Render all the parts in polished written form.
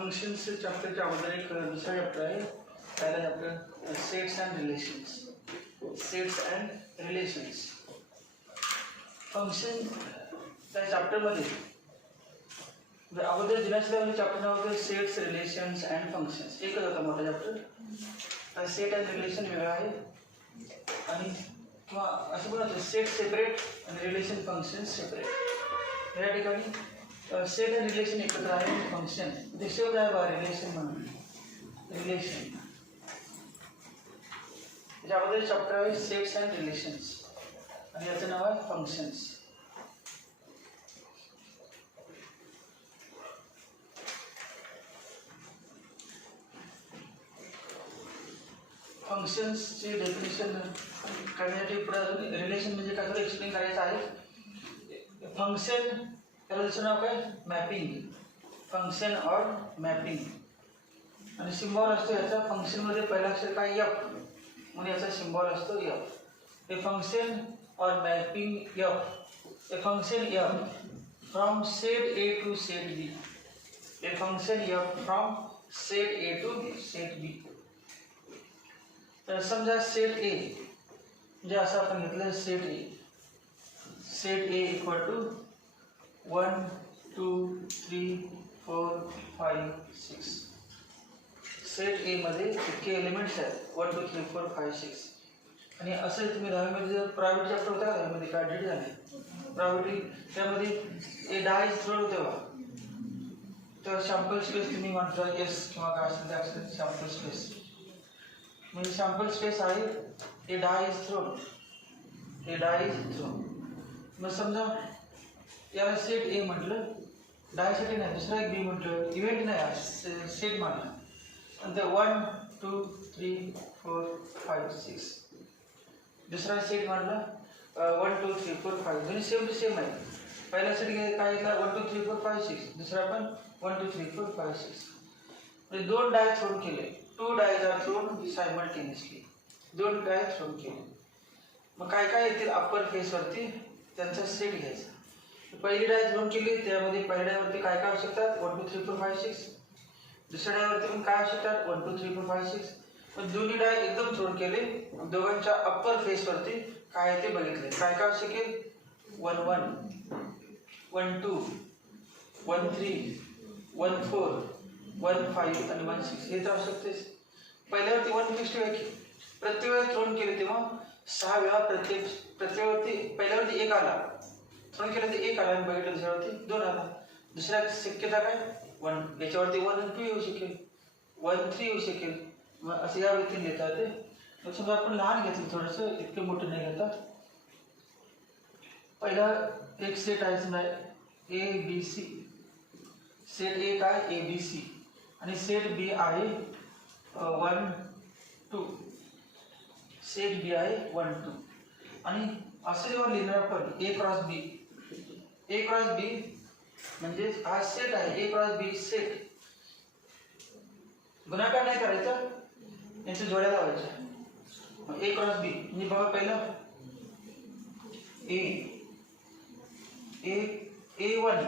Functions चॅप्टरच्या अगोदर एक दुसरा चॅप्टर आहे. पहिला chapter sets and relations. Sets and relations function त्या चॅप्टरमध्ये अगोदर जिल्ह्याच्या लेवल चॅप्टर नाव होतं सेट्स रिलेशन्स अँड फंक्शन्स. एकच होता मोठा चॅप्टर. तर सेट अँड रिलेशन वेगळा आहे आणि किंवा असं पण होतं सेट सेपरेट आणि रिलेशन फंक्शन सेपरेट. या ठिकाणी सेट अँड रिलेशन एकत्र आहे आणि फंक्शन दिसत आहे बा रिलेशन म्हणून. रिलेशन त्याच्या अगोदर चॅप्टर आहे सेट्स अँड रिलेशन्स आणि याचं नाव आहे फंक्शन्स. फंक्शन्सची डेफिनेशन करण्यासाठी पुढे रिलेशन म्हणजे काय थोडं एक्सप्लेन करायचं आहे. फंक्शन त्याला दुसरं नाव काय मॅपिंग. फंक्शन और मॅपिंग आणि सिम्बॉल असतो याचा. फंक्शनमध्ये पहिला अक्षर काय एफ म्हणून याचा सिम्बॉल असतो f. A function or mapping f. A function F from set A to set B. A function F from set A to set B. तर समजा सेट ए म्हणजे असं आपण घेतलं set A. Set A equal to 1 2 3 4 5 6. Set A मध्ये इतके elements आहेत 1 2 3 4 5 6. आणि असं तुम्ही 10वीमध्ये जर प्रायव्हेट चॅप्टर होता 10वीमध्ये काय डेट झाले प्रायव्हेटी त्यामध्ये ए डाय थ्रोड तेव्हा तर सॅम्पल स्पेस तुम्ही म्हणता एस किंवा काय असेल ते असेल सॅम्पल स्पेस म्हणजे सॅम्पल स्पेस आहे. A die is thrown. A die is thrown. मग समजा याला सेट ए म्हटलं डायसाठी नाही दुसरा एक बी म्हटलं इव्हेंट नाही सेट मानला नंतर 1 2 3 4 5 6 दुसरा सेट मानला 1 2 3 4 5 दोन्ही सेम टू सेम आहे. पहिला सेट काय घेतला 1 2 3 4 5 6 दुसरा पण 1 2 3 4 5 6 म्हणजे दोन डाय थ्रोन केले. 2 डायज आर थ्रोन सायमल्टेनियसली. दोन डाय थ्रोन केले. मग काय काय येतील अप्पर फेसवरती त्यांचा सेट घ्यायचा. पहिली डाय थ्रोन केली त्यामध्ये पहिल्या डायवरती काय काय आवश्यकतात 1 2 3 4 5 6. दुसऱ्या डायवरती पण काय आवश्यकतात 1 2 3 4 5 6. पण दोन्ही डाय एकदम थ्रोन केले. दोघांच्या अप्पर फेसवरती काय आहे ते बघितले. काय काय आवश्यक आहे 1 1 1 2 1 3 1 4 1 5 आणि 1 6 हेच आवश्यकतेच. पहिल्यावरती 1 फिक्स ठेवायची. प्रत्येक वेळा थ्रोन केले तेव्हा 6 वेळा प्रत्येकावरती पहिल्यावरती 1 आला थ्रोन केलं ते 1 आला आणि बघितलं दुसऱ्यावरती 2 आला. दुसऱ्या शक्यता काय 1 याच्यावरती 1 आणि 2 येऊ शकेल 1 3 येऊ शकेल. मग असं या व्यक्तीने घेता येते. मग समजा आपण लहान घेतलं थोडंसं इतकं मोठं नाही घेता. पहिला एक सेट आहे समजा ए बी सी. सेट ए काय ए बी सी आणि सेट बी आहे 1 2. सेट बी आहे 1 2 आणि असं जेव्हा लिहिणार आपण ए क्रॉस बी. ए क्रॉस बी म्हणजे हा सेट आहे. ए क्रॉस बी सेट. गुणाकार नाही करायचा यांच्या जोड्या लावायच्या. मग ए क्रॉस बी म्हणजे बघा पहिलं ए ए A1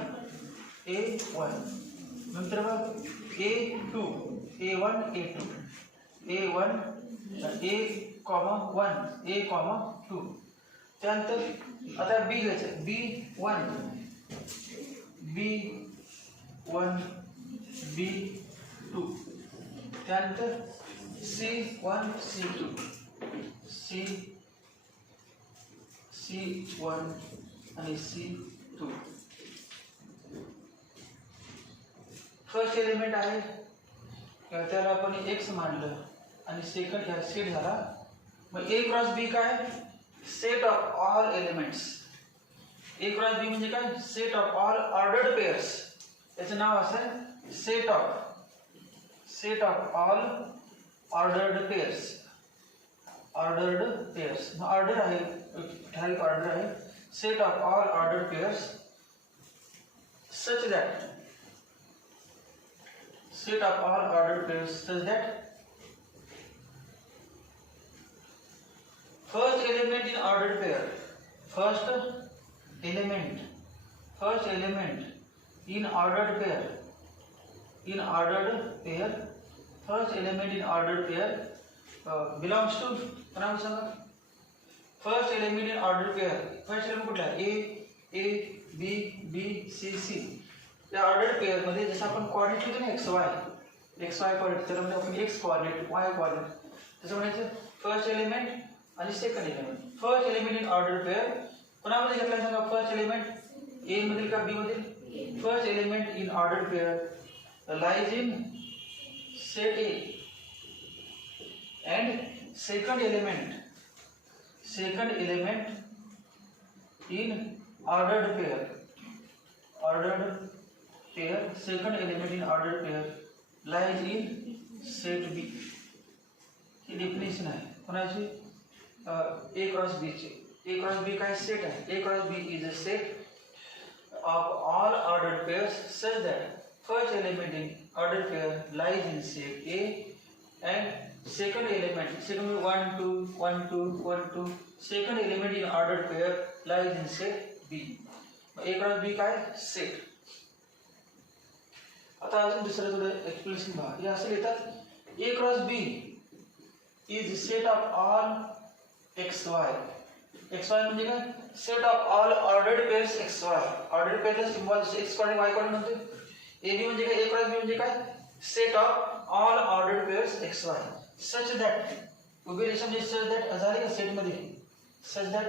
A1 नंतर बघ A2 A1 A2 A1 A,1 त्यानंतर आता बी घ्यायचं B1 B1 B2 त्यानंतर C1 C2 C1 आणि C2. फर्स्ट एलिमेंट आहे त्याला आपण एक्स मानलं आणि सेकंड ह्या सेट झाला. मग ए क्रॉस बी काय set of all elements. A cross B म्हणजे काय set of all ordered pairs. याचं नाव असं set of all ordered pairs. Ordered pairs order आहे ठराविक ऑर्डर आहे. Set of all ordered pairs such that set of all ordered pairs such that first element in ordered pair first element in ordered pair in ordered pair. First element in ordered pair belongs to नाम सांगा. First element in ordered pair. First element कुठला A B B C C. या ordered pair मध्ये जसं आपण coordinate लिहितो ना x y coordinate त्यामध्ये आपण x कोऑर्डिनेट y कोऑर्डिनेट तसं म्हणायचं फर्स्ट एलिमेंट आणि second element. First element in ordered pair कोणामध्ये घेतला सांगा. फर्स्ट एलिमेंट A मधील का B मधील. First element in ordered pair lies in set A and second element in ordered pair second element in ordered pair lies in set B. He definition आहे कोणाची A cross B ची. A cross B काय set आहे. A cross B is a set of all ordered pairs such that first element in ordered pair lies in set A and second element 1 2 1 2 1 2 second element in ordered pair lies in set B. A cross B काय set. आता अजून दुसरं थोडं explanation पहा. हे असं लिहितात A cross B is set of all xy. xy म्हणजे काय set of all ordered pairs xy. ordered pair symbol x coordinate y coordinate म्हणतो. AB म्हणजे काय A क्रॉस B म्हणजे काय set of all ordered pairs xy such that उभी रेषा म्हणजे such that झाली का सेट मध्ये such that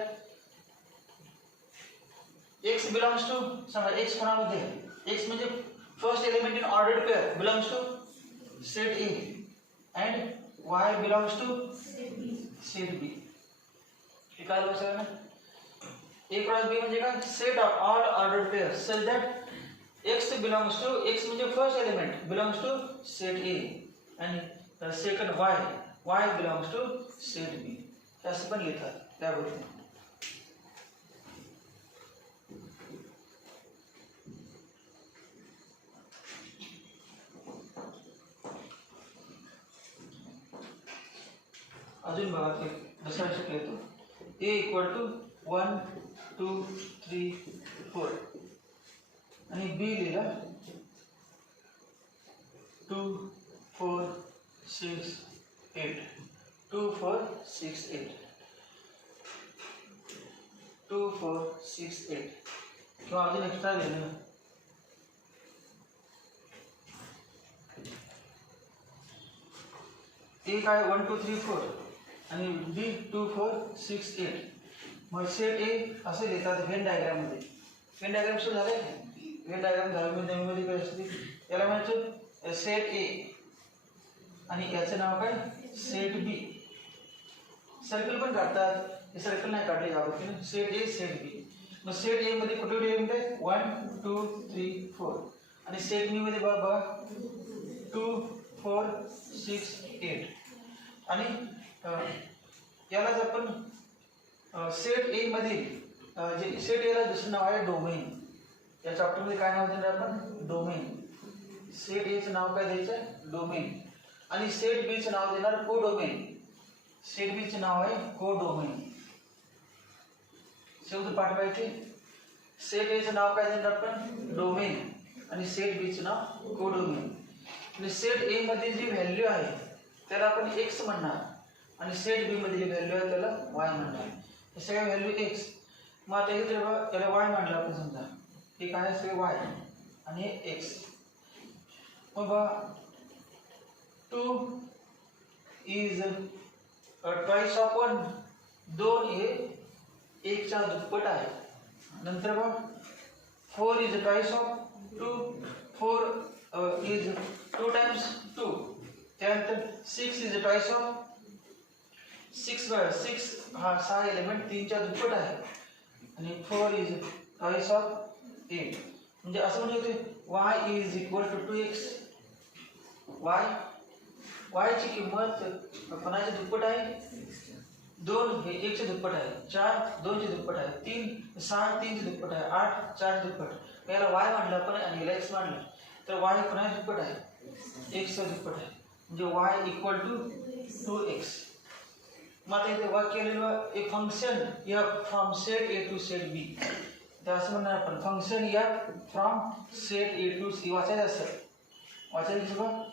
x belongs to सांगा x कोणामध्ये x म्हणजे first element in ordered pair belongs to set A and y belongs to set B. हे काय लक्षात आहे ना. A क्रॉस B म्हणजे काय set of all ordered pairs such that x belongs to x म्हणजे first element belongs to set A and second y belongs to set B. हे असं पण लिहितात त्याबद्दल. अजून बघा ते दुसरा शब्द येतो A इक्वल टू 1 2 3 4 आणि B लिहिला 2 4 6 8 2 4 6 8 2 4 6 8 किंवा अजून एक्स्ट्रा लिहिलं A काय 1 2 3 4 आणि B 2 4 6 8. मग सेट A असे लिहितात व्हेन डायग्राम मध्ये. व्हेन डायग्राम सुरू झाले. व्हेन डायग्राम झाल्यामध्ये काय असते याला म्हणायचं सेट A आणि याचं नाव काय सेट B. सर्कल पण काढतात. हे सर्कल नाही काढले यावरती. Set A set B. मग सेट A मध्ये कुठे एलिमेंट आहे 1 2 3 4 आणि सेट B मध्ये बघा 2 4 6 8 आणि यालाच आपण सेट A मधील जे सेट A ला दुसरं नाव आहे डोमेन. या चॅप्टर मध्ये काय नाव देणार आपण डोमेन. सेट A चं नाव काय द्यायचं डोमेन आणि सेट B चं नाव देणार कोडोमेन. सेट B चं नाव आहे कोडोमेन. शब्द पाठवायचे. सेट A चं नाव काय देणार आपण डोमेन आणि सेट B चं नाव कोडोमेन. आणि सेट A मध्ये जी व्हॅल्यू आहे त्याला आपण x म्हणणार आणि सेट B मध्ये जी व्हॅल्यू आहे त्याला y म्हणणार. हे सगळ्या व्हॅल्यू x. मग आता हे त्याला y म्हणलं आपण समजा. हे काय आहे सगळे y आणि हे x. मग बघा 2 इज ट्वाइस ऑफ 1. 2 हे 1 च्या दुप्पट आहे. नंतर बघा 4 is twice of 2. 4 is 2 times 2. त्यानंतर 6 इज ट्वाइस ऑफ 6 हा 6 एलिमेंट 3 च्या दुप्पट आहे आणि 4 इज ट्वाइस ऑफ 8. म्हणजे असं म्हणजे y is equal to 2x. y ची किंमत कोणाची दुप्पट आहे 2 हे 1 चे दुप्पट आहे. 4 2 चे दुप्पट आहे. 3 6 3 चे दुप्पट आहे. 8 4 चे दुप्पट. याला y मानलं आपण आणि याला x मानलं तर y कोणाचे दुप्पट आहे x चे दुप्पट आहे. म्हणजे y इक्वल टू 2x. मग आता इथे वाक्य केलेलं एक function f from set A to set B. तर असं म्हणणार आपण function f from set A to C वाचायचं असतं. वाचायचं बघा.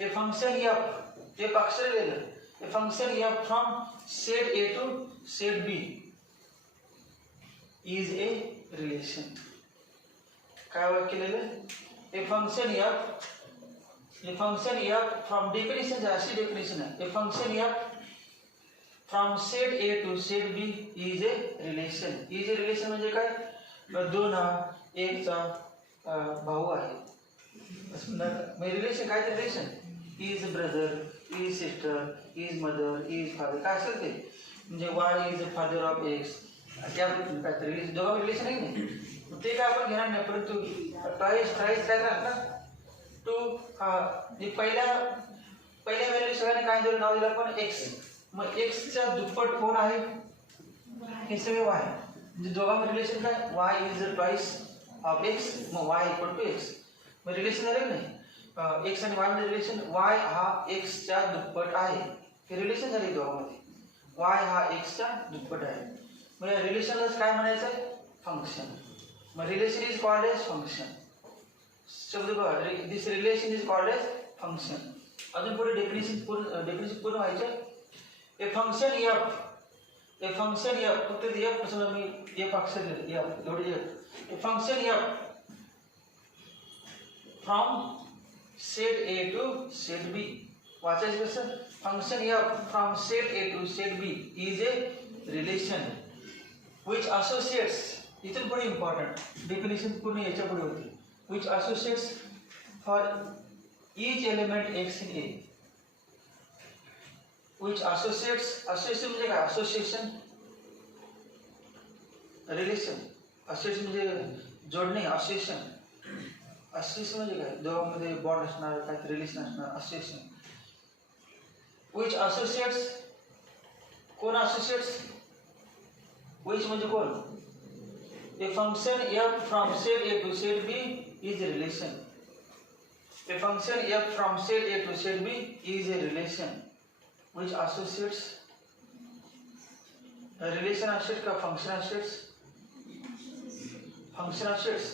ए फंक्शन एफ, एफ अक्षर लिहिलं. A function F from set A to set B is a relation. काय वाक्य लिहिलं? A function F, a function F from definition अशी डेफिनेशन आहे. A function F from set A to set B is a relation. Is a relation म्हणजे काय? दोन हा एकचा भाऊ आहे. रिलेशन काय? ते relation is brother, is sister, is mother, is father, काय असेल ते. म्हणजे Y is father of x, त्या काहीतरी दोघं रिलेशन आहे नाही. ते काय आपण घेणार नाही. परंतु ट्राईस काय करणार ना, टू पहिल्या व्हॅल्यू सगळ्यांनी काय दिलं? नाव दिलं आपण एक्स. मग एक्सच्या दुप्पट कोण आहे? हे सगळे वाय. म्हणजे दोघांमध्ये रिलेशन काय? Y is twice of X, मग वाय इक्वल टू एक्स. मग रिलेशन झाले नाही. एक्स आणि वाय मध्ये रिलेशन, वाय हा एक्सच्या दुप्पट आहे, हे रिलेशन झाले दोघांमध्ये. वाय हा एक्सच्या दुप्पट आहे. मग या रिलेशनलाच काय म्हणायचं आहे? फंक्शन. मग relation is called as function. शब्द बघा, this relation is called as function. अजून पुढे डेफिनेशन पूर्ण व्हायचं. A function F, a function f, फक्त एफ समजा मी एफ अक्षर एफ एवढे f. A function F from set A to set B. वाचायचं कसं? Function F from set A to set B is a relation which associates. इथून पुढे important definition पूर्ण याच्या पुढे होती. Which associates for each element x in A. Which associates, association म्हणजे काय? association relation, association म्हणजे जोडणे. association, association म्हणजे काय? दोघांमध्ये बॉन्ड असणार, काय रिलेशन असणार. association. which associates, कोण associates? which म्हणजे कोण? a function f from set A to set B is a relation. A function f from set A to set B is a relation which associates. A relation associates का function associates? Function associates.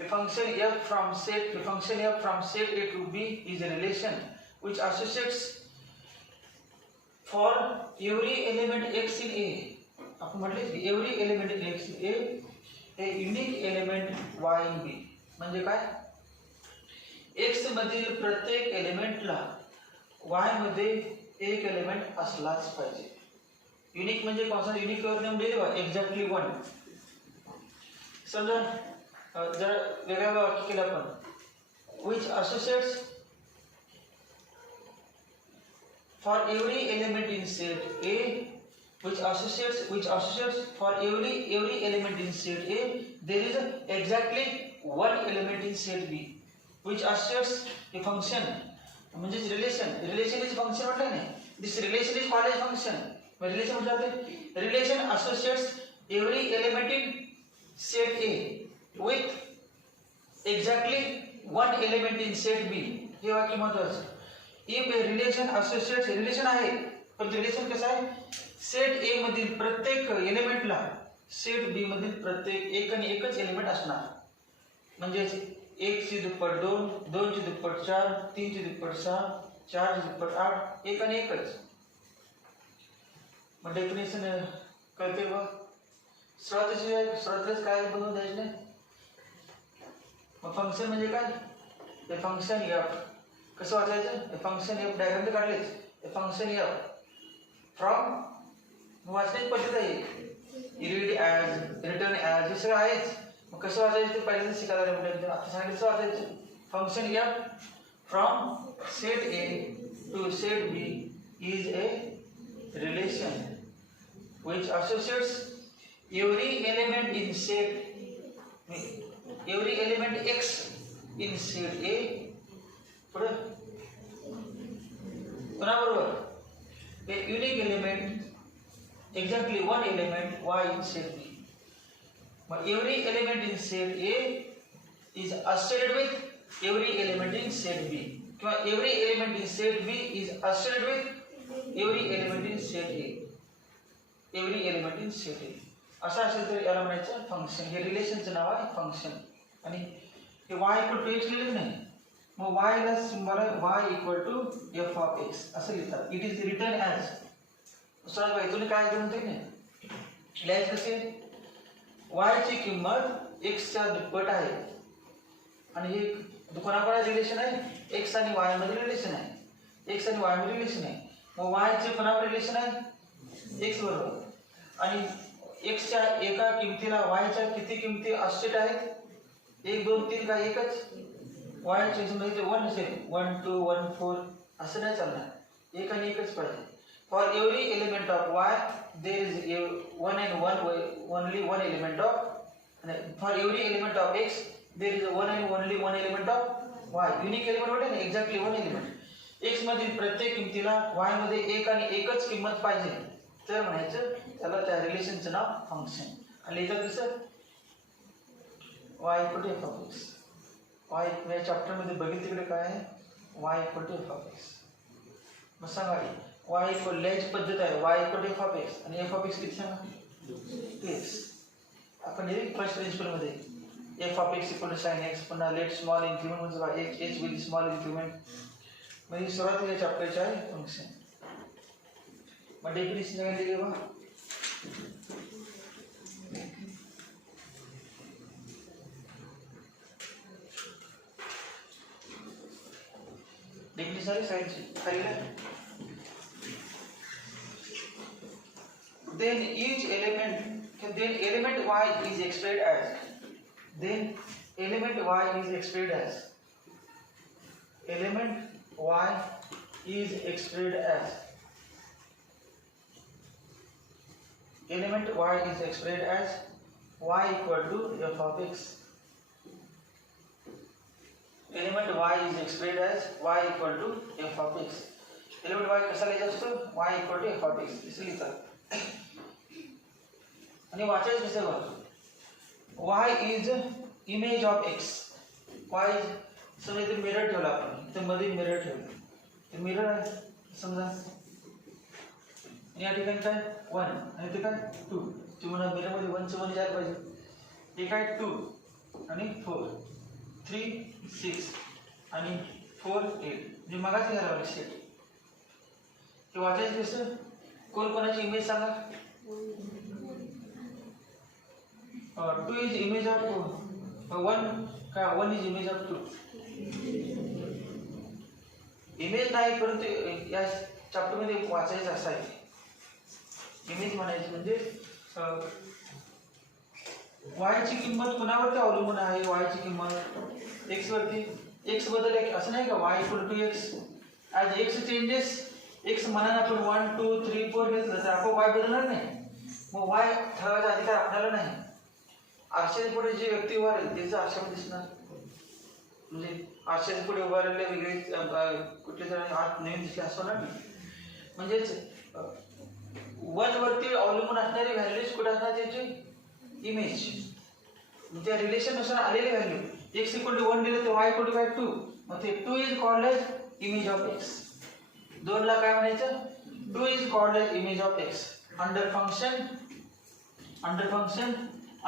A function f from set A to B is a relation which associates for every element x in A. आपण म्हटले every element in x in A, a unique element y in B. म्हणजे काय? X मधील प्रत्येक एलिमेंटला Y मध्ये एक element असलाच पाहिजे. युनिक म्हणजे कॉन्स्टंट. युनिक नेम दिले बघा, एक्झॅक्टली वन. समजा जर वेगळ्या वाक्य केलं आपण, which associates for every element in set A, which associates for every element in set A there is exactly one element in set B. Which associates a function म्हणजे relation is function म्हटलं नाही. This relation is called as function. relation म्हणजे relation associates every element in set A with exactly one element in set B. हे वाक्य महत्त्वाचं. if a relation associates, relation आहे पण relation कसं आहे? सेट ए मधील प्रत्येक एलिमेंटला सेट बी मधील प्रत्येक एक आणि एकच एलिमेंट असणार. म्हणजे एक ची दुप्पट दोन, दोन ची दुप्पट चार, तीन ची दुप्पट सहा, चार ची दुप्पट आठ, एक आणि एकच. मग डेफिनेशन कळते बघ. श्रद्धेच काय बनवून द्यायचं नाही. मग फंक्शन म्हणजे काय? हे फंक्शन एफ कसं वाचायचं? हे फंक्शन एफ डायग्राम काढलेच. हे फंक्शन एफ फ्रॉम वाचण्याची पद्धत आहे. रीड ॲज, रिटर्न ॲज, हे सगळं आहेच. मग कसं वाचायचं ते पहिल्यांदा शिकायला म्हणजे आता सांगितलं कसं वाचायचं. Function F from set A to set B is a relation which associates every element in set, every element x in set A. पुढे पुन्हा बरोबर. A unique element, exactly one element y in set B. But every element in set A is associated with every element in set B. किंवा every element in set B is associated with every element in set A. Every element in set A. असं असेल तर याला म्हणायचं function. हे रिलेशनचं नाव आहे function. आणि हे y इक्वल टू एक्स लिहिलेच नाही. मग y ला सिंबल आहे y equal to F of X असं लिहितात. It is written as. Sir बाई तुम्ही काय करून ते नाही लिहायचं कसे y ची किंमत x च्या दुप्पट आहे आणि हे कोणाकोणा रिलेशन आहे x आणि y मध्ये रिलेशन आहे. x आणि y मध्ये रिलेशन आहे. मग y चे कोणावर रिलेशन आहे x बरोबर आणि x च्या एका किमतीला y च्या किती किमती ऑफसेट आहेत 1 2 3 का एकच y चे समजा 1 असेल 1 2 1 4 असं नाही चालणार एक आणि एकच पाहिजे. For every element of y there is one and one only one element of for every element of x there is one and only one element of y. Unique element म्हणजे ना एक्झॅक्टली वन एलिमेंट. x मधील प्रत्येक किमतीला y मध्ये एक आणि एकच किंमत पाहिजे तर म्हणायचं त्याला त्या रिलेशनचं नाव फंक्शन. आणि लिहितात कसं y equal to F of X. y या चॅप्टर मध्ये बघितलं तिकडे काय आहे y equal to F of X. मग सांगा y इक्वल लिहायची पद्धत आहे y equal to F of X आणि एफ ऑफ एक्स किती सांगा 2x. आपण हे फर्स्ट प्रिन्सिपल मध्ये F of X equal to sine X पुन्हा लेट स्मॉल इन्क्रीमेंट म्हणजे बघा h विल स्मॉल इन्क्रीमेंट म्हणजे सुरुवातीच्या चॅप्टरचे आहे फंक्शन. मग डेफिनेशन काय दिली बघा डेफिनेशन आहे साइनची खाली then each element y is expressed as element y is expressed as y equal to f of x. element y is expressed as y equal to f of x. element y कसा लिहायचा असतो y equal to f of x असं लिहितात. आणि वाचायचं कसं बघा y is image of x. y समजा इथे मिरर ठेवला आपण इथे मध्ये मिरर ठेवलं ते मिरर आहे समजा या ठिकाणी काय 1 आणि ते काय 2 तुम्हाला मिरर मध्ये 1 चं 1 जायला पाहिजे हे काय 2 आणि 4 3 6 आणि 4 8 म्हणजे मगाशी झाला वाला सेट. ते वाचायचं कसं कोण कोणाची इमेज सांगा 2 is image of 1 का 1 is image of 2. इमेज नाही परंतु या चॅप्टर मध्ये वाचायचं असं आहे इमेज म्हणायची म्हणजे y ची किंमत कोणावरती अवलंबून आहे y ची किंमत x वरती. x बदल असं नाही का y equal to x as x changes x म्हणान आपण 1 2 3 4 घेतलं तर आपण y बदलणार नाही. मग y ठरवायचा अधिकार आपल्याला नाही. आरशाच्या पुढे जी व्यक्ती उभा राहील त्याचं आरशामध्ये दिसणार म्हणजे आरशाच्या पुढे उभा राहिलेले वेगळे कुठले जण आत नवीन दिसले असं ना म्हणजेच 1 वरती अवलंबून असणारी व्हॅल्यूज कुठे असणार त्याची इमेज त्या रिलेशन नुसार आलेली व्हॅल्यू x इक्वल टू 1 दिलं तर y इक्वल टू काय 2 मग ते 2 is called as image of x. 2 ला काय म्हणायचं 2 is called as image of x under function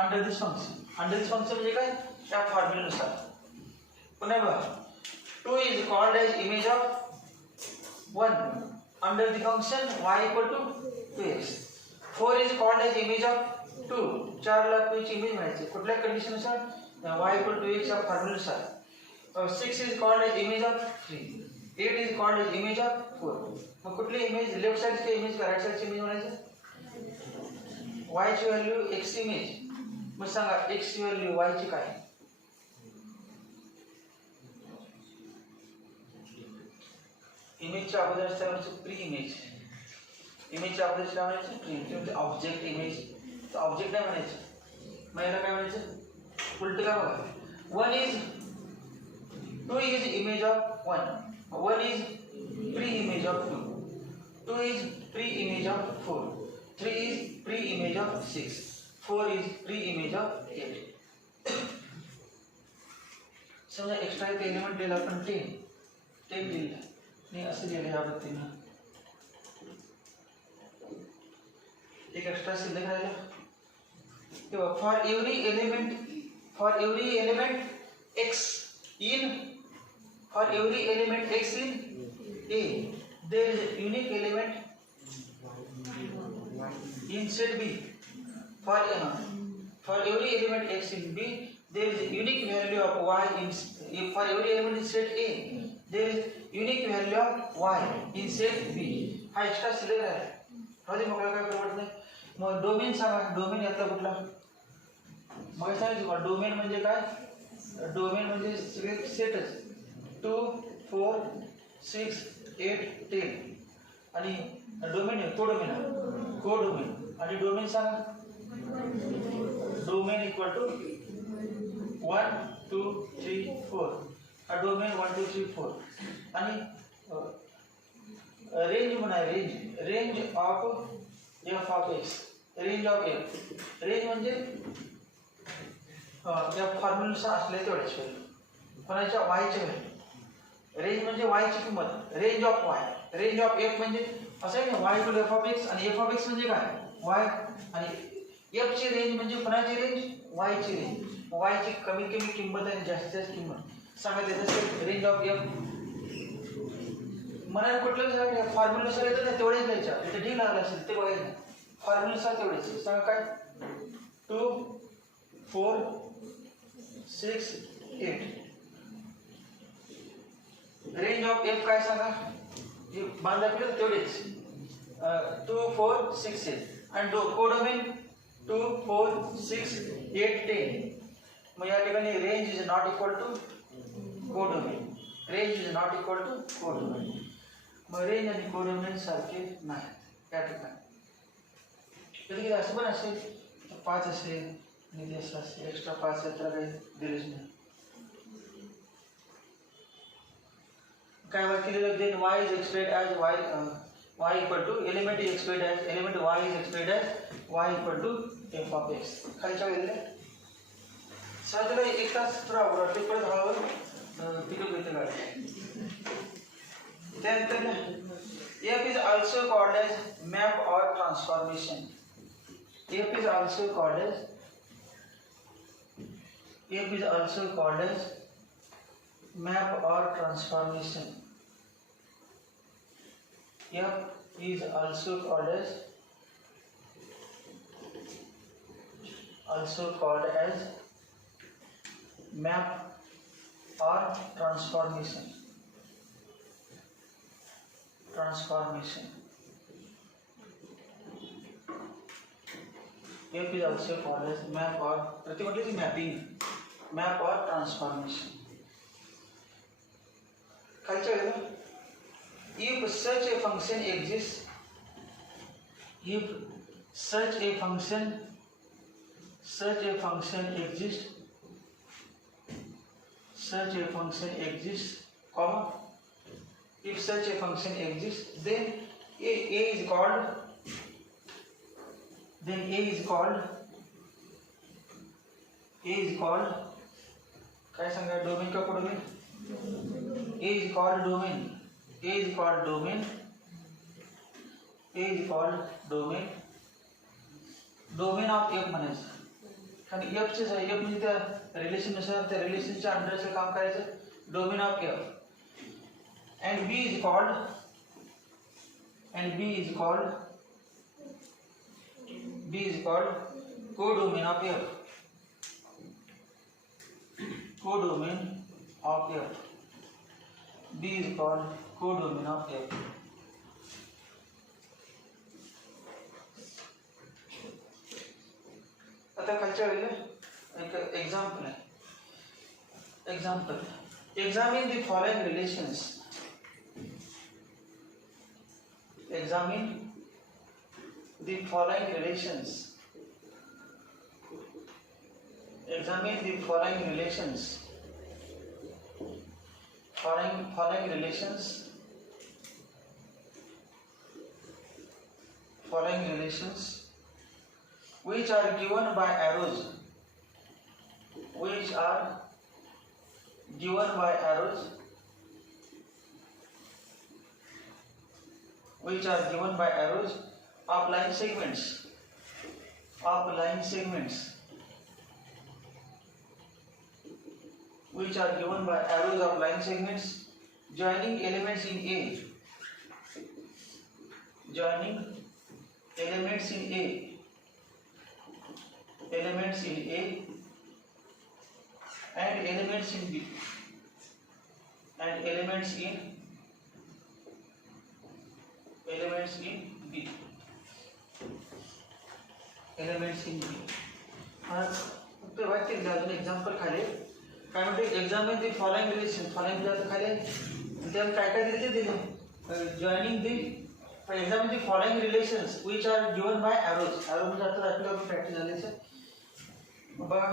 under this function म्हणजे काय त्या फॉर्म्युल्यानुसार. पुन्हा बघा 2 is called as image of 1 under the function y equal to 2x. 4 is called as image of 2 4 ला 2 ची इमेज म्हणायची कुठल्या कंडिशननुसार y इक्वल टू x च्या फॉर्म्युल्यानुसार. 6 is called as image of 3. 8 is called as image of 4. मग कुठली image left साइडची इमेज का राइट साइडची इमेज म्हणायचं y ची व्हॅल्यू x इमेज. मग सांगा x ची व्हॅल्यू y ची काय इमेजच्या अगोदर असल्यावरचं प्री इमेजच्या अगोदर असल्यावरचं प्री म्हणजे ऑब्जेक्ट इमेज ऑब्जेक्ट नाही म्हणायचं मग याला काय म्हणायचं उलट काय बघा 1 is 2 is image of 1 is pre image of 2 is pre image of 4 3 is pre image of 6 4 is pre-image of 8. समजा एक्स्ट्रा एक एलिमेंट दिला आपण 10 दिला नाही असं दिलं ह्या पद्धतीनं एक एक्स्ट्रा शिल्लक राहिला तेव्हा for every element x in For every element x in A, there is a unique element in set B. For every element x in B, there is a unique value of y in. For every element in set A, there is unique value of y in set B. हा extra शिल्लक आहे. राहू दे, मग काय परवडत नाही. मग domain सांगा. डोमेन यातला कुठला? मग सांगितलं डोमेन म्हणजे काय? डोमेन म्हणजे सगळे सेटच. 2 4 6 8 10 आणि डोमेन कोडोमेन आणि डोमेन सांगा. Domain equal to 1 2 3 4. हा डोमेन 1 2 3 4 आणि रेंज म्हणा. Range of F of x. Range of F. Range म्हणजे त्या फॉर्म्युलानुसार असले तेवढेच व्हॅल्यू. कोणाच्या वायच्या व्हॅल्यू. रेंज म्हणजे वायची किंमत. Range of Y. Range of F म्हणजे असं आहे ना, Y to F of X. आणि एफ ऑफ एक्स म्हणजे काय? वाय. आणि एफ ची रेंज म्हणजे कोणाची रेंज? वायची रेंज. वायची कमीत कमी किंमत आणि जास्तीत जास्त किंमत सांगायचं असेल. रेंज ऑफ एफ मला कुठलं फॉर्म्युलानुसार येतं ना, तेवढेच द्यायच्या. इथे डी लागला असेल ते बघायचं. फॉर्म्युलानुसार तेवढेच सांगा. काय? 2 4 6 8. रेंज ऑफ एफ काय सांगा? जे बांधा केलं तेवढेच. 2 4 6 8 आणि कोडोमेन 2 4 6 8 10. मग या ठिकाणी range is not equal to codomain. Range is not equal to codomain. मग रेंज आणि कोडोमेन सारखे नाहीत या ठिकाणी. कधी असं पण असेल 5 असेल आणि ते असं असेल. एक्स्ट्रा 5 तर काही दिलेच नाही. काय केलेलं? Then y is expressed as y equal to element is expressed as element y is expressed as y equal to f of x. खालच्या वेळेला साधारण एक तास राहू ते परत हळूहळू तिकडे घेते गाडी. त्यानंतर f is also called as map or transformation. f is also called as map or transformation. F is also called as map or transformation. F is also called as map or mapping, map or transformation. If such a function exists, comma, if such a function exists, then A is called काय सांगा? Domain का codomain? A is called domain. Domain of F म्हणायचं. कारण F चे F म्हणजे त्या रिलेशननुसार त्या रिलेशनच्या अंडरचं काम करायचं. Domain of F. And B is called codomain of F. B is called codomain of F. आता खालच्या वेळेला एक एक्झाम्पल आहे. Examine the following relations. Examine the following relations. Following relations which are given by arrows. Of line segments. Which are given by arrows of line segments joining elements in A, joining elements in A, elements in A and elements in B, and elements in B, elements in B. फक्त वाक्य दिलं अजून example खाली काय म्हणते examine the following relation following दिलं खाली त्याला काय काय दिले ते दिले joining the examine the following relations which are given by arrows arrow म्हणजे आता आपल्याला प्रॅक्टिस झाली आहे बघा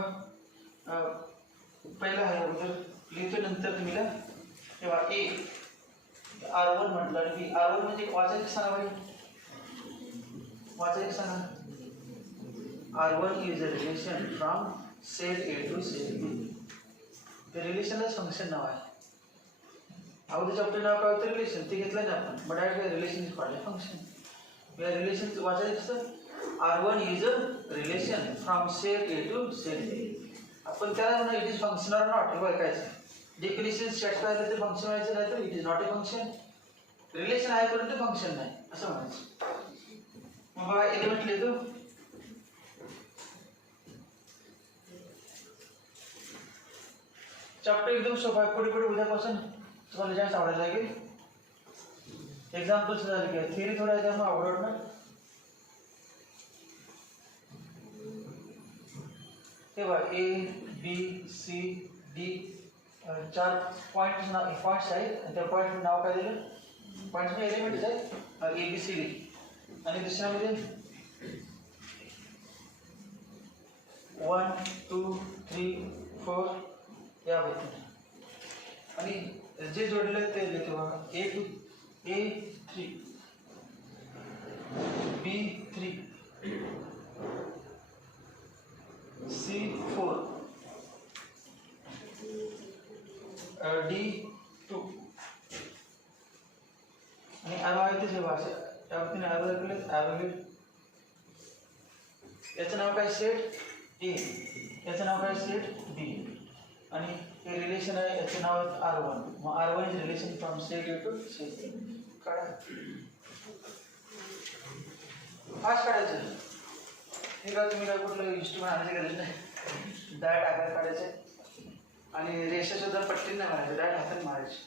पहिला आहे अगोदर लिहितो नंतर तुम्ही ला तेव्हा ए R1 म्हटलं आणि बी R1 म्हणजे वाचायचं सांगा बाई वाचायचं सांगा R1 is a relation from set A to set B. The relation is function नाव आहे अगोदर चॅप्टर नाव काय होतं रिलेशन ते घेतलं ना आपण but direct relation is called function या रिलेशन वाचायचं कसं R1 is a relation from set A to set B. आपण त्याला म्हणा it is function or not हे बघायचं डेफिनेशन सेट करायचं ते फंक्शन व्हायचं नाही तर it is not a function relation आहे परंतु फंक्शन नाही असं म्हणायचं मग बघा एलिमेंट लिहितो चॅप्टर एकदम सोपा आहे पुढे पुढे उद्यापासून तुम्हाला जास्त आवडायला लागेल एक्झाम्पल्स झाले की थिअरी थोडा आहे त्यामुळे आवडणार हे बघा ए बी सी डी चार पॉईंट्स आहेत आणि त्या पॉईंट नाव काय दिलं पॉईंट्समध्ये एलिमेंट्स आहेत ए बी सी डी आणि दुसऱ्यामध्ये 1 2 3 4 या होते आणि जे जोडले ते लिहितो बघा A3 B3 C4 D2 आणि ॲरो आहे ते जेव्हा असे त्या बाबतीने ॲरो दाखवले ॲरो याचं नाव काय सेट ए याचं नाव काय सेट बी आणि हे रिलेशन आहे याचं नाव आहे R1 मग R1 is relation from set A to set काढा फास्ट काढायचं हे का तुम्ही काय कुठलं इन्स्ट्रुमेंट आणायची गरज नाही डायरेक्ट आकार काढायचे आणि रेषा सुद्धा पट्टी नाही मारायची डायरेक्ट हातात मारायची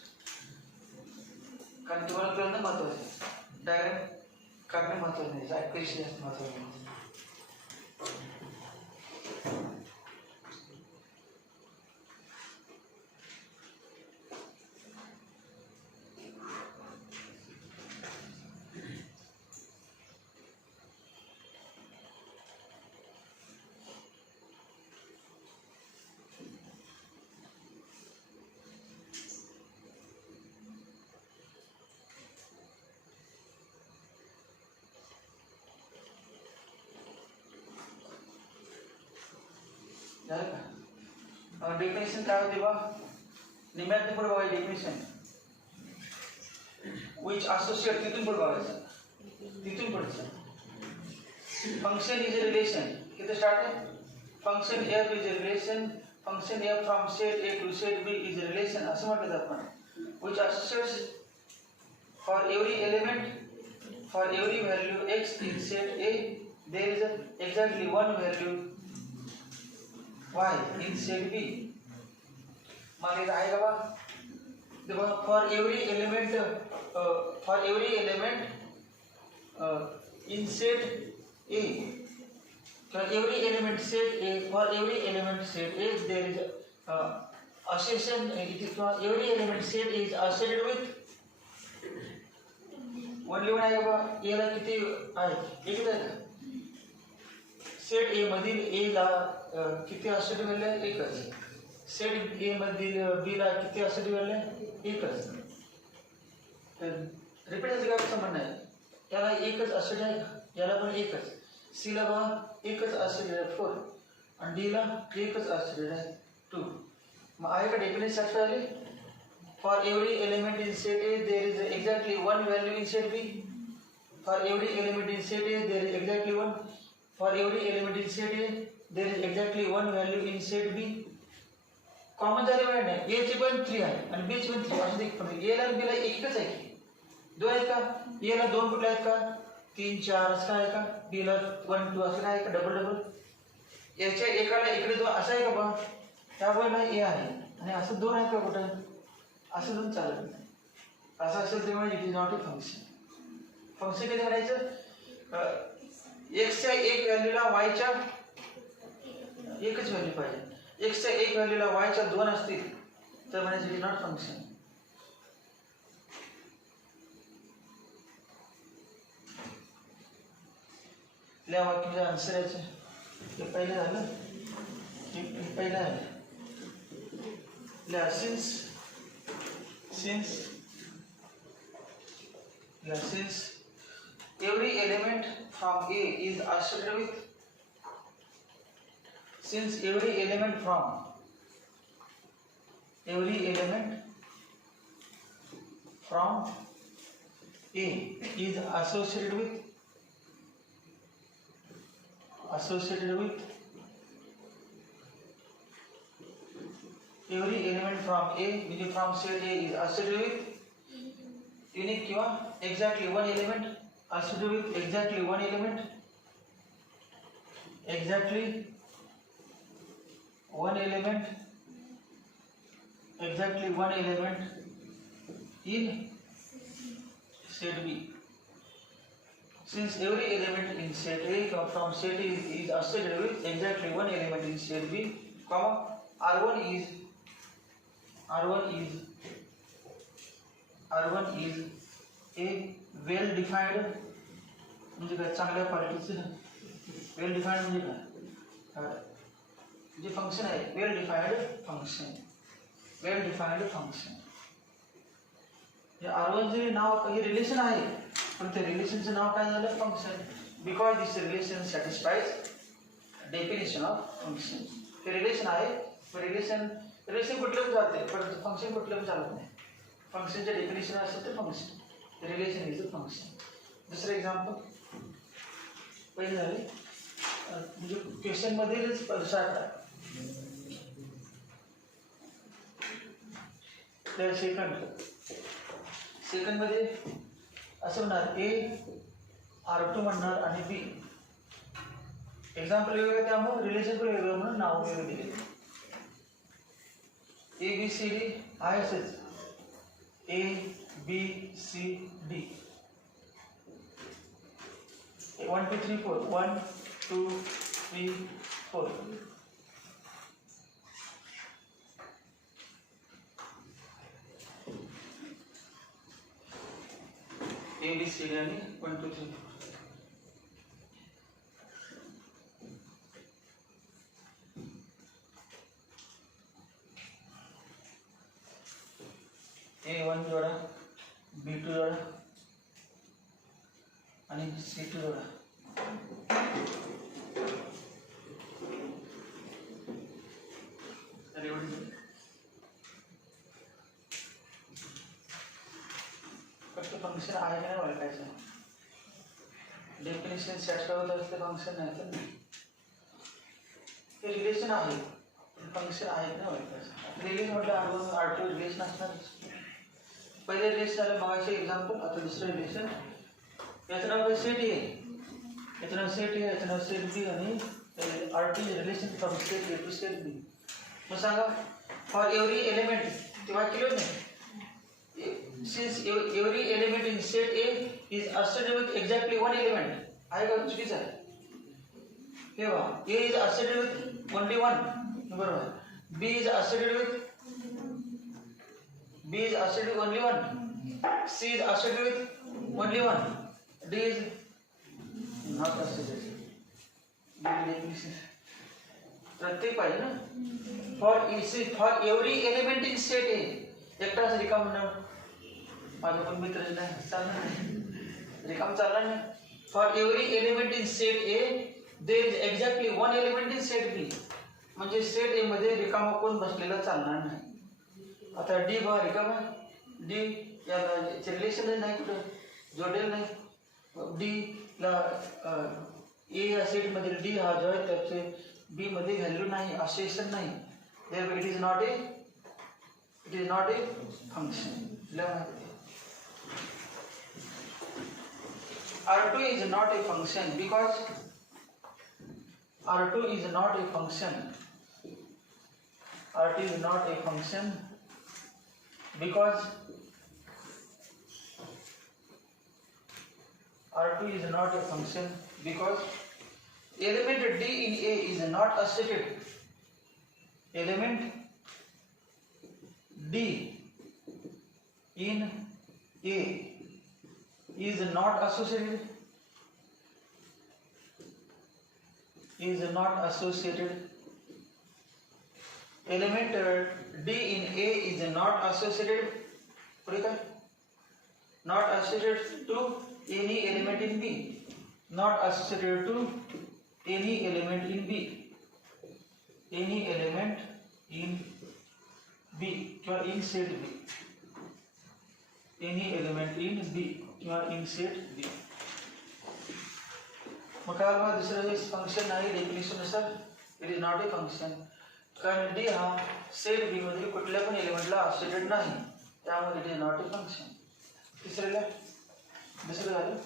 कारण तुम्हाला कळणं महत्त्वाचं आहे डायरेक्ट काढणं महत्त्वाचं नाही ॲक्युरेसी जास्त महत्त्वाचं नाही झालं का डेफिनेशन काय होते बा निम्यात पुढे बघायचं डेफिनेशन विच असोसिएट तिथून पुढे बघायचं तिथून पुढचं फंक्शन इज अ रिलेशन किती स्टार्ट आहे function F is a relation function F from set A to set B is a relation असं म्हटलं आपण which associates for every element for every value X in set A there is exactly one value y in set B मान लीजिए आएगा देखो for every element in set A for every element set A for every element set A there is association for every element set A is associated with only one आएगा A ला किती आहे एक आहे सेट ए मधील ए ला किती associate value आहे एकच सेट ए मधील बी ला किती असोसिएट व्हॅल्यू आहे एकच रिपीट झालं काय संबंध आहे याला एकच असोसिएट आहे याला पण एकच सी ला बघा एकच असोसिएट आहे 4 आणि डी ला एकच असोसिएट आहे 2 मग आहे का डेफिनेशन साठवली for every element in set A there is exactly one value in set B for every element in set A there is exactly one For every element in set A, there is exactly one value in set B. Common झाले नाही, ए ची पण 3 आहे आणि बी ची पण 3 असं एक पण ए ला आणि बी ला एकच आहे की दोन आहेत का, ए ला दोन कुठले आहेत का 3 4 असं आहे का, बी ला 1 2 असं आहे का डबल डबल, याच्या एकाला इकडे दोन असं आहे का बा, त्यामुळे ना ए आहे आणि असं दोन आहेत का कुठं, असं दोन चालत नाही. असं असेल तेव्हा it is not a function. Function कधी म्हणायचं, एक्सच्या एक व्हॅल्यूला वायच्या एकच व्हॅल्यू पाहिजे, एक्सच्या एक व्हॅल्यूला वायच्या दोन असतील तर म्हणायचं इट इज नॉट फंक्शन. या वाक्याचे आन्सर याचे हे पहिलं झालं, हे पहिलं आहे. Since every element from A is associated with, since every element from A is associated with every element from A, meaning from set A is associated with unique किंवा exactly one element, associated with exactly one element in set B. Since every element in set A from set A is associated with exactly one element in set B, comma R1 is a well defined, म्हणजे काय चांगल्या क्वालिटीचं, वेल defined म्हणजे काय, जे function आहे वेल defined function. R1 जे नाव हे रिलेशन आहे पण ते रिलेशनचं नाव काय झालं, function. Because this relation satisfies definition of function. हे रिलेशन आहे, रिलेशन कुठलं चालते परंतु फंक्शन कुठलं चालत नाही. फंक्शनचे डेफिनेशन असेल तर function, relation is a function. दुसरं एक्झाम्पल पहिले झाले, म्हणजे क्वेश्चन मध्येच सेकंड मध्ये असं म्हणणार ए R2 म्हणणार आणि बी. एक्झाम्पल वेगवेगळं त्यामुळे रिलेशन पण वेगळं म्हणून नाव वेगळं दिले. ABCD आहे असेच ABCD 1 2 3 4 1 2 3 4. ABCD आणि 1 2 3 4. A1 जोडा, B2 जोडा आणि C2 जोडा. फक्त फंक्शन आहे का नाही ओळखायचं, डेफिनेशन सॅटिस्फाय होत असते फंक्शन नाही तर नाही. हे रिलेशन आहे, फंक्शन आहे का नाही ओळखायचं. रिलेशन म्हटलं R2 रिलेशन असणारच. पहिले रिलेशन झालं मगाचे एक्झाम्पल, आता दुसरं रिलेशन. याचं नाव सेट ए, याचं नाव सेट बी आणि R2 relation from set A to set B. मग सांगा फॉर एव्हरी एलिमेंट तेव्हा केलं नाही. Since every element in set A is associated with exactly one element, आहे का चुकीचं आहे. हे बघा ए is associated with only one, बरोबर. B is associated with only one, C is associated with only one, D is not associated. प्रत्येक पाहिजे ना. For every element in set ए, एकटाच रिकाम माझं पण मित्रच नाही चालणार नाही, रिकाम चालणार नाही. For every element in set A there is exactly one element in set B, म्हणजे सेट ए मध्ये रिकामा कोण बसलेला चालणार नाही. आता डी बा रिकाम आहे, डी याला रिलेशन नाही, कुठं जोडेल नाही. डी ला ए या सेट मध्ये डी हा जो आहे त्याचे बी मध्ये व्हॅल्यू नाही, असोसिएशन नाही. Therefore, it is not a function. R2 is not a function because R2 is not a function. R2 is not a function because R2 is not a function because element D in A is not associated. Element D in A is not associated. Element D in A is not associated. Not associated to any element in B. Not associated to any element in B. Any element in B or in set B. Any element in B or in set B. मग काय बघा दुसरं function आहे definition नुसार it is not a function कारण D हा set बी मधील कुठल्या पण एलिमेंटला असोसिएटेड नाही त्यामुळे it is not a function. दुसरं झालं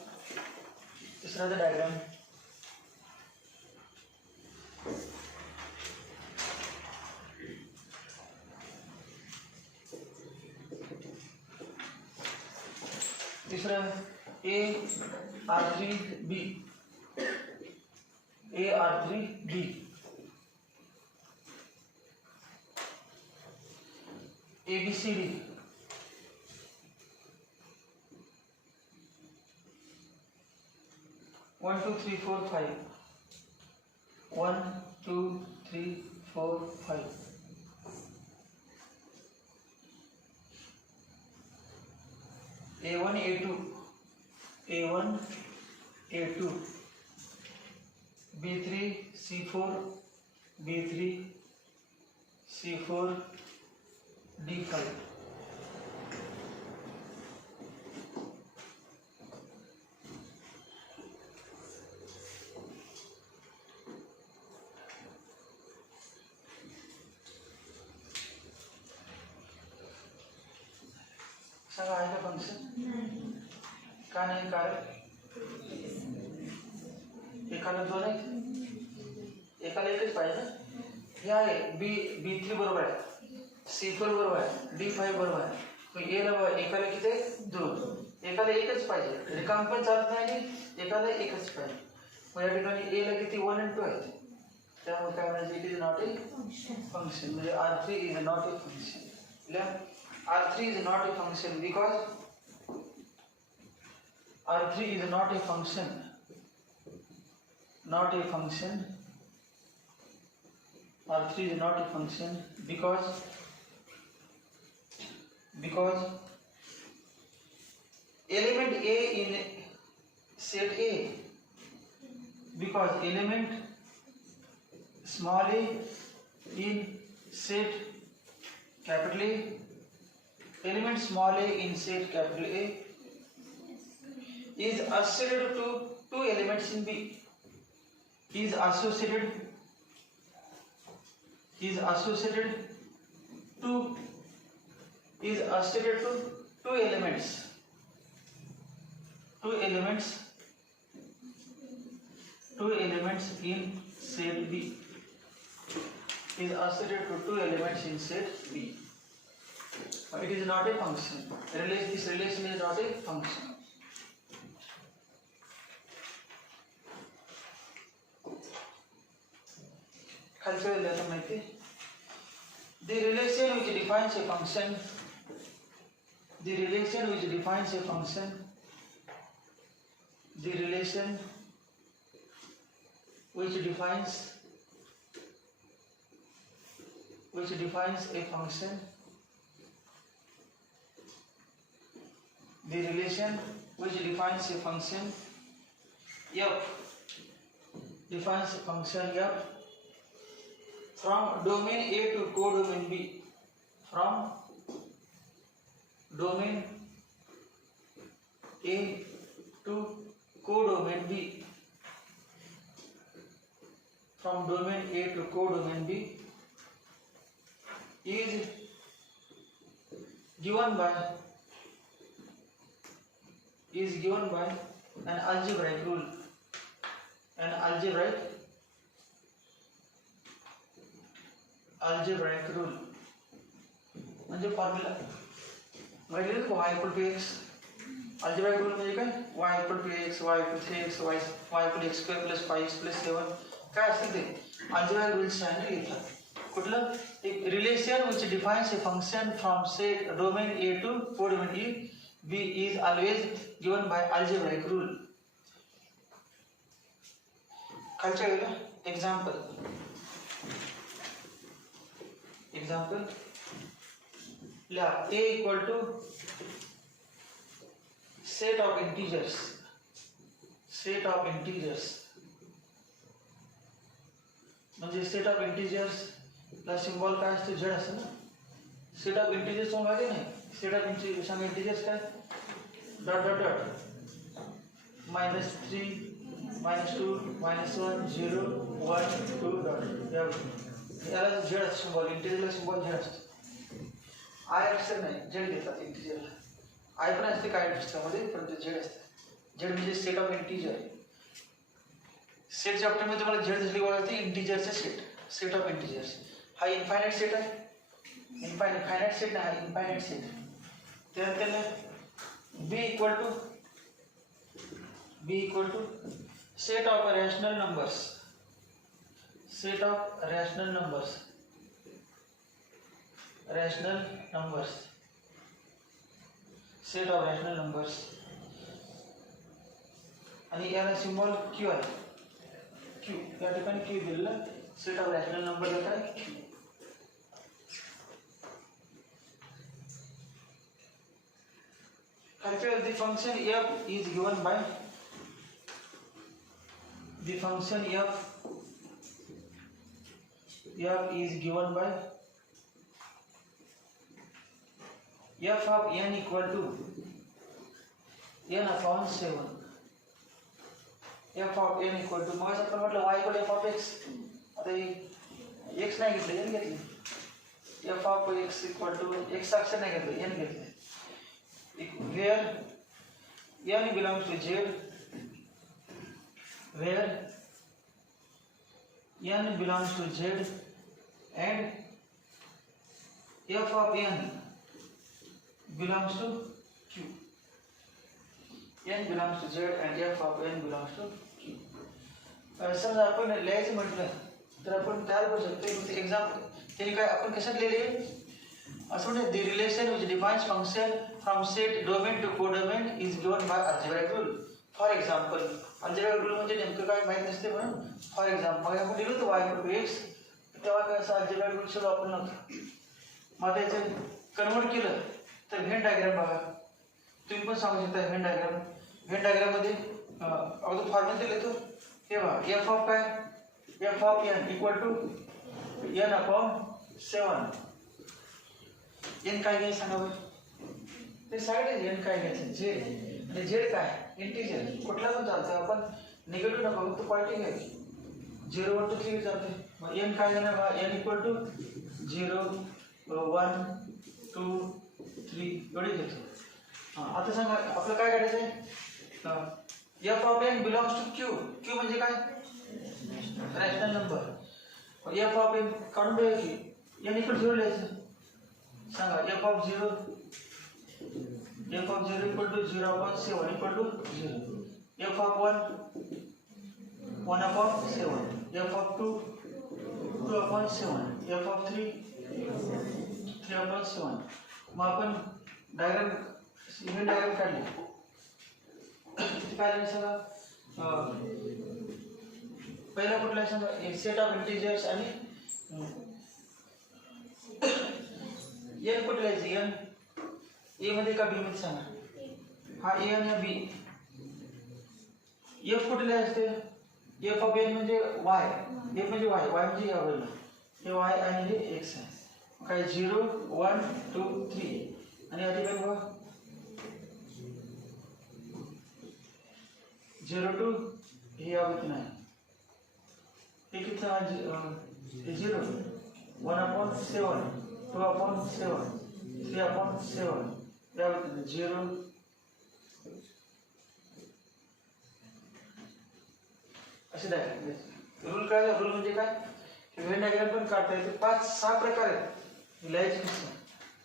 तिसरा डायग्राम तीसरा A R3B ABCD 1 2 3 4 5 1 2 3 4 5 A1 A2 B3 C4 B3 C4 D5 सांगा आहे का फंक्शन का नाही कारण एकाला दोन आहे एकाला एकच पाहिजे हे आहे B3 बरोबर आहे C4 बरोबर आहे D5 बरोबर आहे मग एला एकाला किती दोन एकाला एकच पाहिजे रिकाम पण चालत नाही आणि एकाला एकच पाहिजे मग या ठिकाणी एला किती 1 आणि 2 आहेत त्यामुळे काय म्हणायचं it is not a function म्हणजे R3 is not a function R3 is not a function because R3 is not a function. Not a function. R3 is not a function because element A in set A because element small a in set capital A element small a in set capital A is associated to two elements in B. Is associated to two elements. Two elements in set B. Is associated to two elements in set B. It is not a function. This relation is not a function. The relation which defines a function. The relation which defines a function. The relation which defines a function. The relation which defines a function f defines a function f from domain A to codomain B. From domain A to codomain B. From domain A to codomain B is given by an algebraic rule. An algebraic rule म्हणजे formula माहिती आहे का y equal to x. Algebraic rule म्हणजे काय y equal to x, y equal to 3x, y इक्वल x square plus 5x plus 7 काय असेल ते अल्जेब्राइक रूल्स आणि लिहितात. कुठलं एक relation which defines a function from set domain A to codomain E B is always given by algebraic rule. खालच्या वेळेला example ला A equal to set of integers म्हणजे set of integers ला symbol काय असतो z असतो ना. set of integers तो माहिती नाही. set of integers काय डॉट डॉट डॉट -3 -2 -1 0 1 2 डॉट याला z असतो सिम्बॉल. इंटिजरला सिम्बॉल z असतो. आय अक्षर नाही z घेतात इंटिजरला. आय पण असते काय पुस्तकामध्ये परंतु z असते. z म्हणजे set of integer. Set chapter मध्ये तुम्हाला z झाली ओळखते इंटिजरचा सेट ऑफ इंटिजर्स. हा इनफायनाइट सेट आहे. फायनाइट सेट नाही, हा इनफायनाइट सेट. त्याला b equal to set of rational numbers. आणि याला सिम्बॉल q आहे. q या ठिकाणी q दिलेला सेट ऑफ रॅशनल नंबर काय q. खालच्या the function f is given by f of n equal to n upon 7. f of n equal to मग आपण म्हटलं y equal to f of x. आता x नाही घेतलं n घेतलं. f of x equal to x अक्षर नाही घेतलं n घेतलं. where n belongs to z and f of n belongs to q. n belongs to z and f of n belongs to q. समजा आपण लिहायचं म्हटलं तर आपण तयार करू शकतो. एक्झाम्पल त्याने काय आपण कशात लिहिले असं म्हणजे the relation which defines function from set domain to codomain is given by algebraic rule. For example algebraic rule म्हणजे नेमकं काय माहित नसते म्हणून फॉर एक्झाम्पल आपण लिहिलं होतं y इक्वल टू x तेव्हा काय असं algebraic rule सगळं वापरलं नव्हतं. मग त्याचं कन्वर्ट केलं तर व्हेन डायग्राम बघा. तुम्ही पण सांगू शकता व्हेन डायग्राम मध्ये अगोदर फॉर्म्युला दिले तो हे बघा f ऑफ काय f of n equal to n upon 7. n काय घ्यायचं सांगा बरं. ते साईड आहे n काय घ्यायचं z आणि z काय इंटिजर कुठला पण चालतं. आपण निगेटिव्ह नको फक्त पॉझिटिव्ह घ्यायची. 0 1 2 3 चालते. मग n काय घेणार बघा n इक्वल टू 0 1 2 3 एवढे घ्यायचे. आता सांगा आपलं काय काढायचं आहे. f of n belongs to q. q म्हणजे काय rational number. f of n काढून बघा की n इक्वल 0 लिहायचं. सांगा f of 0 equal to 0 upon 7 equal to 0. f of 1 upon 7. f of 2 upon 7. f of 3 upon 7. मग आपण डायग्राम काढली. काय सांगा पहिला कुठला सांगा एक सेट ऑफ इंटिजर्स आणि n कुठे लिहायचं n a मध्ये का b मध्ये सांगा. हा a आणि b. f कुठे लिहायचं f ऑफ n म्हणजे y. f म्हणजे y म्हणजे या वेळेला हे y आणि हे x आहे. काय 0 1 2 3 आणि या ठिकाणी बघा 0 2 हे यावत नाही. हे किती 0 1 upon 7 2/7 3/7 यावरती 0 असे डायग्राम द्यायचे. रूल काय रूल म्हणजे काय व्हेन डायग्राम पण काढता येते 5-6 प्रकार आहेत लिहायचे नुसतं.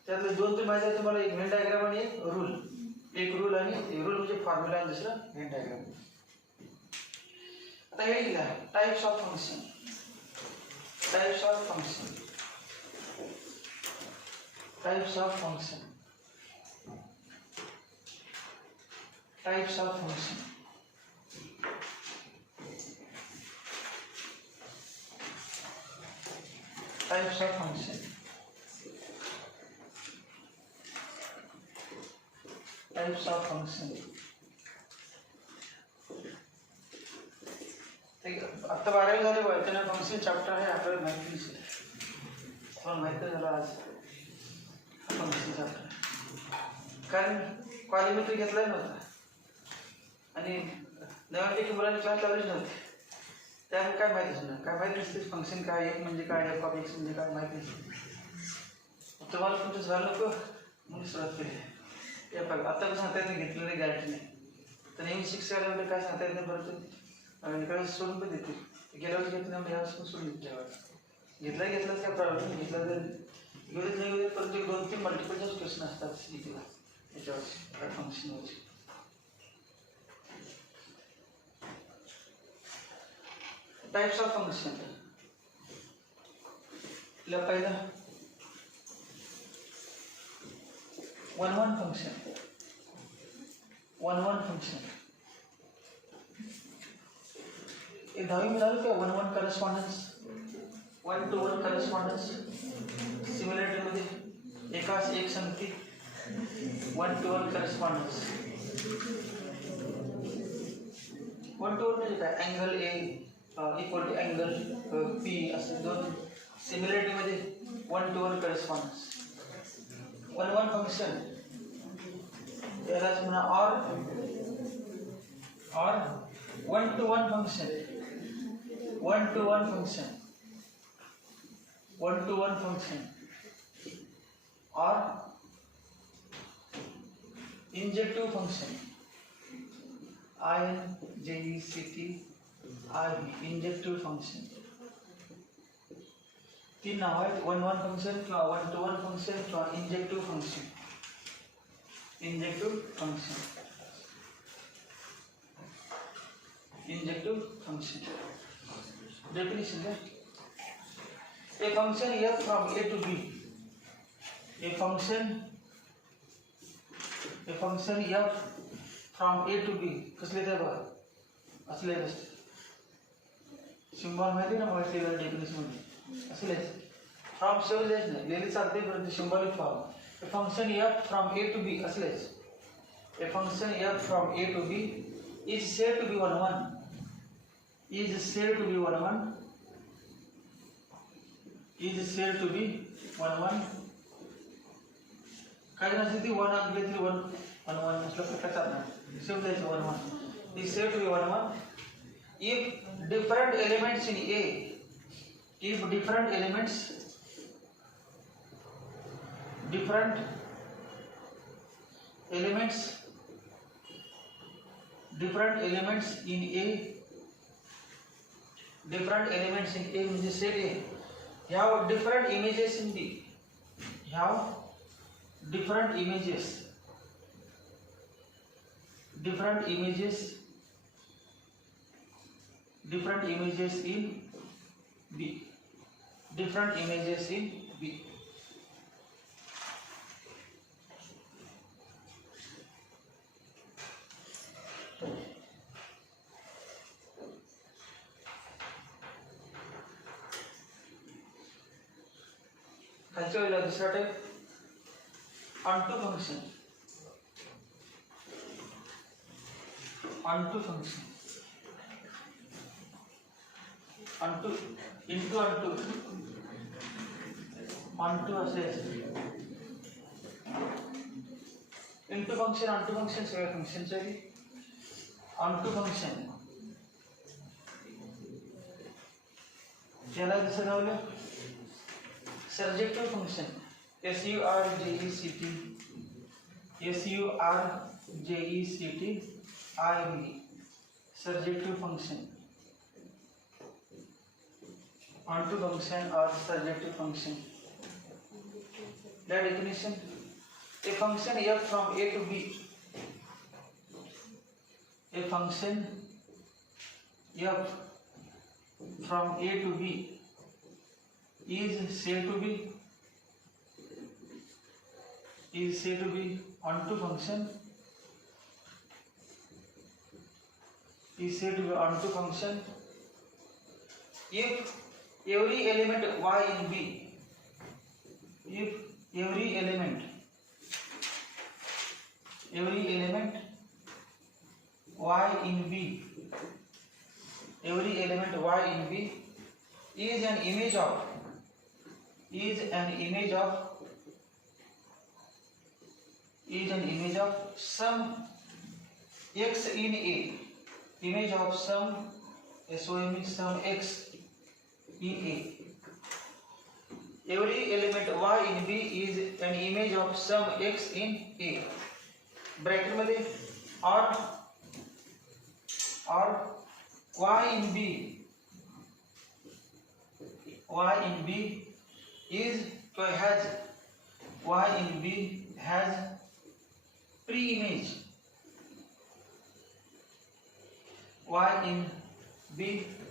त्यातले 2 तुम्ही माहिती आहे तुम्हाला, एक व्हेन डायग्राम आणि एक रूल. एक रूल आणि रूल म्हणजे फॉर्म्युला आणि दुसरा व्हेन डायग्राम. आता हे लिहा types of function. Types of function. Types of function. Types of function. Types of function. Types of function. आता 12वी झाले वर्तन फंक्शन चॅप्टर आहे आपल्याला माहिती असेल. तुम्हाला माहिती झालं आज फंक्शन चॅप्टर. कारण कॉलिमेट्री घेतलाय नव्हता आणि नवीन मुलांनी क्लास लावलीच नव्हती. त्यामुळे काय माहितीच नाही. काय माहिती नसते फंक्शन काय, एक म्हणजे काय, एफ ऑफ एक्स म्हणजे काय माहिती नसते. तुम्हाला तुमचं झालं नको म्हणून सुरुवात केली. एफ ऑफ आता पण सांगता येत नाही, घेतलं नाही गॅरंटी नाही. तर नेहमी शिक्षकाला म्हणजे काय सांगता येत नाही. परत इकडे सोडून पण देते. गेल्या वर्षी घेतलं नाही यावेळेस पण सोडून देते. घेतलं काय प्रॉब्लेम नाही. घेतला तर घेऊ देत नाही, घेऊ देत. परत 2-3 मल्टिपल क्वेश्चन असतात सीईटीला याच्यावर फंक्शनवरची. Types of function. पहिला 1-1 फंक्शन. 1-1 फंक्शन एक 10वी मिळालं का 1-1 करस्पॉन्डन्स. 1-to-1 correspondence. सिमिलरिटी मध्ये एकाच एक संगती 1-to-1 करस्पॉन्डन्स. 1-to-1 म्हणजे काय, angle A equal to angle P असे 2 सिमिलरिटी मध्ये 1-to-1 करस्पॉन्डन्स. 1-1 फंक्शन यालाच म्हणा or 1-to-1 function. 1-to-1 function. 1-to-1 function or injective function. INJECTIV injective function. 3 नाव आहेत. 1-1 फंक्शन किंवा 1-to-1 फंक्शन किंवा injective function. Injective function. Injective function. Definition है a function f from a to b. A function f from a to b कसले ते बघा असले असते. सिम्बॉल माहिती ना माहिती डेफिनेशन मध्ये असले फ्रॉम सेव्ह लेस नाही लिहिली चालते परंतु symbolic form. a function f from a to b असलेच. a function f from a to b is said to be 1-1. is said to be 1-1. is said to be 1-1. काही नसते ती 1 अंक घेतली 1-1 असलं तर काय चालणार. सेव्ह द्यायचं 1-1. is said to be 1-1 if different elements in A. if different elements in A. different elements in A म्हणजे set A have different images in B. have different images in B. different images in B. खालच्या दुसरा type onto function. Onto function. Onto into onto असे into function onto function सगळ्या फंक्शनचे onto function ज्याला कसं लावलं सर्जेक्टिव्ह function. surjective surjective function, onto function or surjective function. The definition: a function f from a to b, a function f from a to b is said to be onto function, is said to be onto function if every element y in b, if every element y in b, every element y in b is an image of some x in a, image of some some x in a. Every element y in b is an image of some x in a. Bracket मध्ये or y in b is has y in b has pre-image, y in b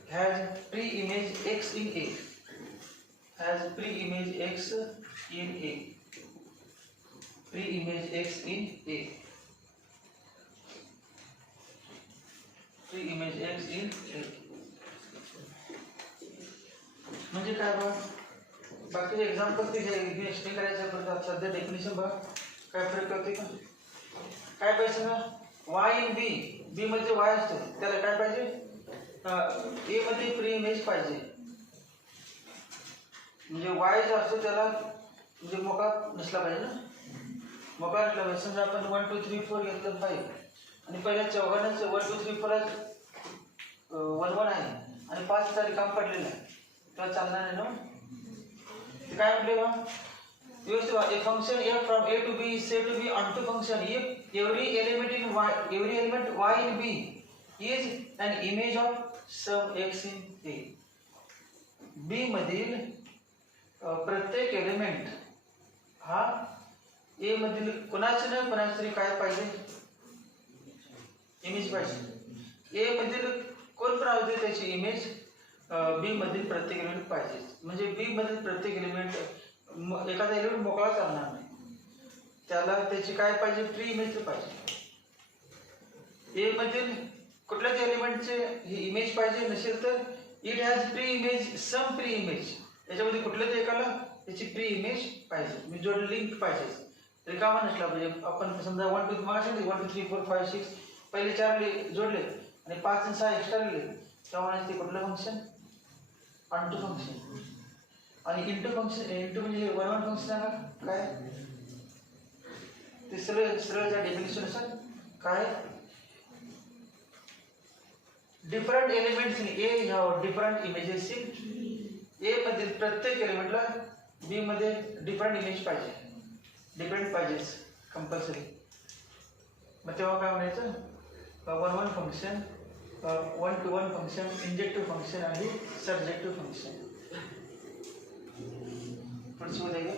has pre-image x in a, has pre-image x in a, pre-image x in a, pre-image x in a. म्हणजे काय बघ, बाकीचे example ते explain करायचं परत. सध्या definition बघ काय फरक करते का, काय पाहिजे ना, y इन b मध्ये y असतो, त्याला काय पाहिजे, a मध्ये प्री इमेज पाहिजे. म्हणजे y जो असतो त्याला म्हणजे मोका नसला पाहिजे ना, मोका नसला पाहिजे. समजा आपण 1 2 3 4 घेतलं पाहिजे आणि पहिल्या चौघांनाच 1 2 3 4 ला 1 1 आहे आणि 5 चा रिकाम पडलेला आहे, तर चालणार नाही ना. ते काय म्हटले बा, a function f from a to b is said to be onto function if every element y in b is an image of some x in a. b मधील प्रत्येक एलिमेंट हा a मधील कोणाचे ना कोणाचे तरी काय पाहिजे, इमेज पाहिजे. a मधील कोण पण असू दे त्याची इमेज b मधील प्रत्येक एलिमेंट पाहिजे. म्हणजे b मधील प्रत्येक एलिमेंट, एखादा एलिमेंट मोकळा चालणार नाही, त्याला त्याची काय पाहिजे, प्री इमेज पाहिजे. ए मधील कुठल्याच एलिमेंटचे ही इमेज पाहिजे, नसेल तर it has preimage some preimage, याच्यामध्ये कुठल्याच एकाला त्याची प्री इमेज पाहिजे, म्हणजे जोड लिंक पाहिजे, रिकामा नसला पाहिजे. आपण समजा 1 2 1 2 3 4 5 6 पहिले 4 जोडले आणि 5 आणि 6 एक्स्ट्रा लिहिले, त्यामुळे ते कुठलं फंक्शन, ऑनटू फंक्शन. आणि इंटू फंक्शन, इंटू म्हणजे 1 1 फंक्शन आहे काय, ते सरळ त्या डेफिनेशन नुसार काय, different elements in A have different images in A मधील प्रत्येक एलिमेंटला बी मध्ये डिफरंट इमेज पाहिजे, डिफरंट पाहिजे कंपल्सरी. मग तेव्हा काय म्हणायचं, 1 1 function, 1 to 1 function, injective function आणि सर्जेक्टिव्ह फंक्शन. पुढचं जाईल.